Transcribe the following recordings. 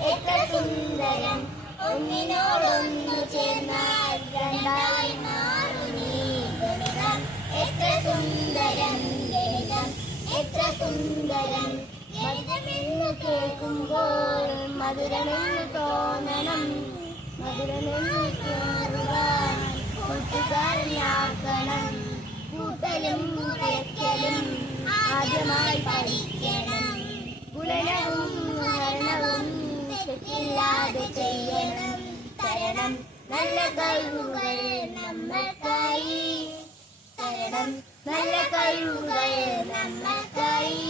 എത്ര സുന്ദരം. ഒന്നിനോടൊന്നു ചേർന്നാൽ രണ്ടായി മാറുന്നീ ഗണിതം. എത്ര സുന്ദരം ഗണിതം. എത്ര സുന്ദരം. ഗണിതമെന്ന് കേൾക്കുമ്പോൾ മധുരമെന്ന് തോന്നണം. മധുരമെന്ന് കൂട്ടലും കുറയ്ക്കലും ആദ്യമായി പഠിക്കണം. ഗുണനവും തെറ്റില്ലാതെ ചെയ്യണം. തരണം. നല്ല കഴിവുകൾ നമ്മൾക്കായി. തരണം. നല്ല കഴിവുകൾ നമ്മൾക്കായി.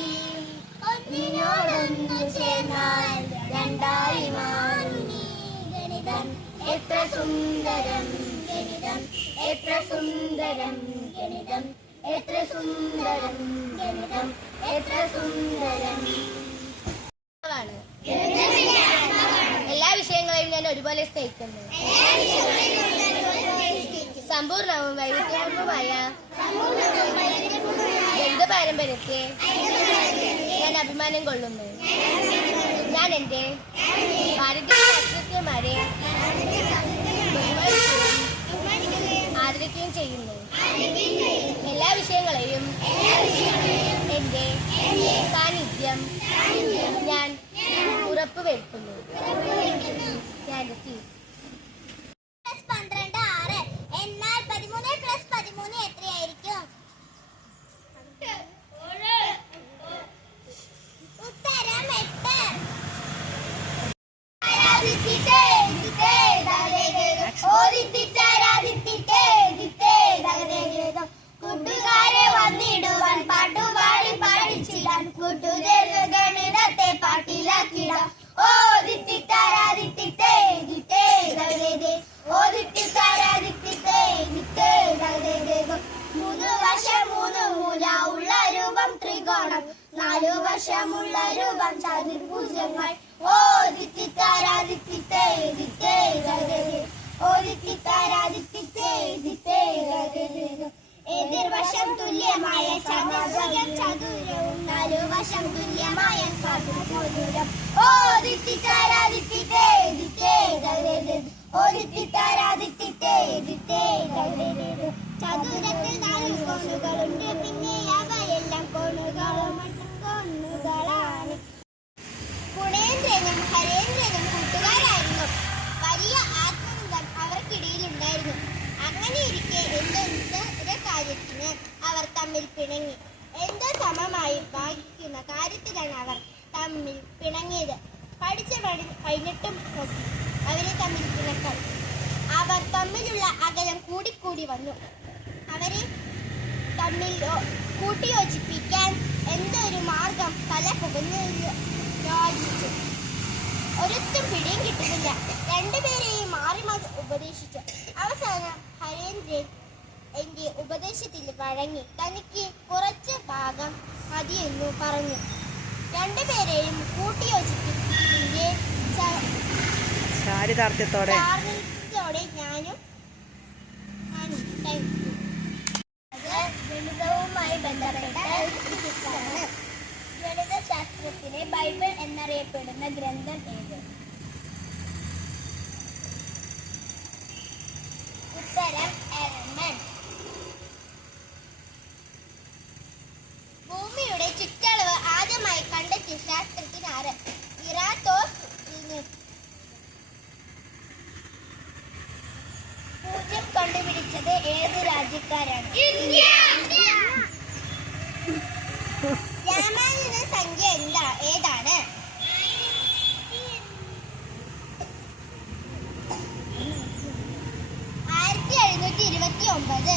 ഒന്നിനോടൊന്നു ചേർന്നാൽ രണ്ടായി മാറുന്നീ. ഗണിതം എത്ര സുന്ദരം. ഗണിതം എത്ര സുന്ദരം. ഗണിതം എത്ര സുന്ദരം. ഗണിതം എത്ര സുന്ദരം ആണ് എല്ലാ വിഷയങ്ങളെയും ഞാൻ ഒരുപോലെ സ്നേഹിക്കുന്നു സമ്പൂർണവും വൈവിധ്യപൂർണമായ എന്ത് പാരമ്പര്യത്തെ ഞാൻ അഭിമാനം കൊള്ളുന്നു. ഞാൻ എന്റെ ഭാരതീയ ശാസ്ത്രജ്ഞന്മാരെ ആദരിക്കുകയും ചെയ്യുന്നു. എല്ലാ വിഷയങ്ങളെയും എന്റെ സാന്നിധ്യം ഞാൻ ഉറപ്പുവരുത്തുന്നു ഞാൻ നാലു വശമുള്ള രൂപം ചതുർഭുജങ്ങൾ. എതിർവശം തുല്യമായ ചതുർഭുജം ചതുരവും. നാലുവശം തുല്യമായ ചതുർഭുജം ദിത്തേ, ദഗദേഗേ. ചതുരത്തിൽ നാല് കോണുകളുണ്ട് പിന്നെ അവയെല്ലാം കോണുകളും കോണുകളാണ് ഗുണേന്ദ്രനും ഹരേന്ദ്രനും കൂട്ടുകാരായിരുന്നു. വലിയ ആത്മബന്ധം അവർക്കിടയിലുണ്ടായിരുന്നു. അങ്ങനെ ഇരിക്കെ എന്തോ നിസ്സാര കാര്യത്തിന് അവർ തമ്മിൽ പിണങ്ങി. എന്തോ സമമായി ഭാഗിക്കുന്ന കാര്യത്തിലാണ് അവർ തമ്മിൽ പിണങ്ങിയത്. പഠിച്ച പണി കഴിഞ്ഞിട്ടും നോക്കി. അവരെ തമ്മിൽ പിണക്കം. അവർ തമ്മിലുള്ള അകലം കൂടിക്കൂടി വന്നു. അവരെ തമ്മിൽ കൂട്ടിയോജിപ്പിക്കാൻ എന്തൊരു മാർഗം തല പുകഞ്ഞു യോജിച്ചു ഒരുത്തും പിടിയും കിട്ടുന്നില്ല. രണ്ടുപേരെയും മാറി മാറി ഉപദേശിച്ചു. അവസാനം ഹരേന്ദ്രൻ എന്റെ ഉപദേശത്തിൽ വഴങ്ങി തനിക്ക് കുറച്ച് ഭാഗം മതിയെന്നു പറഞ്ഞു. രണ്ടുപേരെയും ചാരിതാർത്ഥ്യത്തോടെ. ഞാനും ഞാനും താങ്ക് യു. അത് ഗണിതവുമായി ബന്ധപ്പെട്ട ഒരു കുറിപ്പാണ് ഗണിതശാസ്ത്രത്തിലെ ബൈബിൾ എന്നറിയപ്പെടുന്ന ഗ്രന്ഥം ഏത്? ഉത്തരം ഒമ്പത്.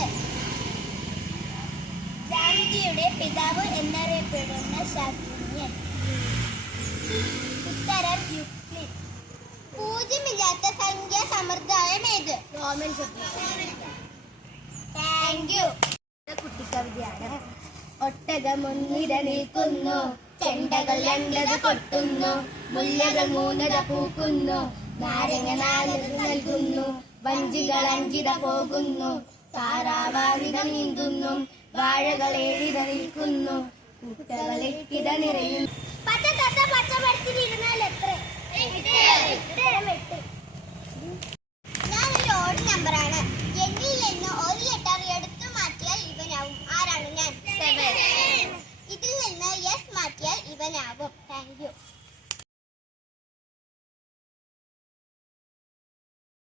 ഗാന്ധിയുടെ പിതാവ് എന്നറിയപ്പെടുന്ന ശാസ്ത്രജ്ഞൻ. ഉത്തരം യുക്ലിഡ് പൂജ്യമില്ലാത്ത സംഖ്യ സമ്പ്രദായം ഏത്? റോമൻ താങ്ക് യു കുട്ടിക്കവിതയാണ്. ഒട്ടകമൊന്നിര നിൽക്കുന്നു. ചെണ്ടകൾ രണ്ടത കൊട്ടുന്നു. മുല്ലകൾ മൂന്നര പൂക്കുന്നു. നാരങ്ങ നാലത് നൽകുന്നു. വഞ്ചികൾ അഞ്ചിത പോകുന്നു. താറാവാവിത നീന്തുന്നു വാഴകളെ ഏഴിത നിൽക്കുന്നു കുട്ടകൾ എട്ടിത നിറയുന്നു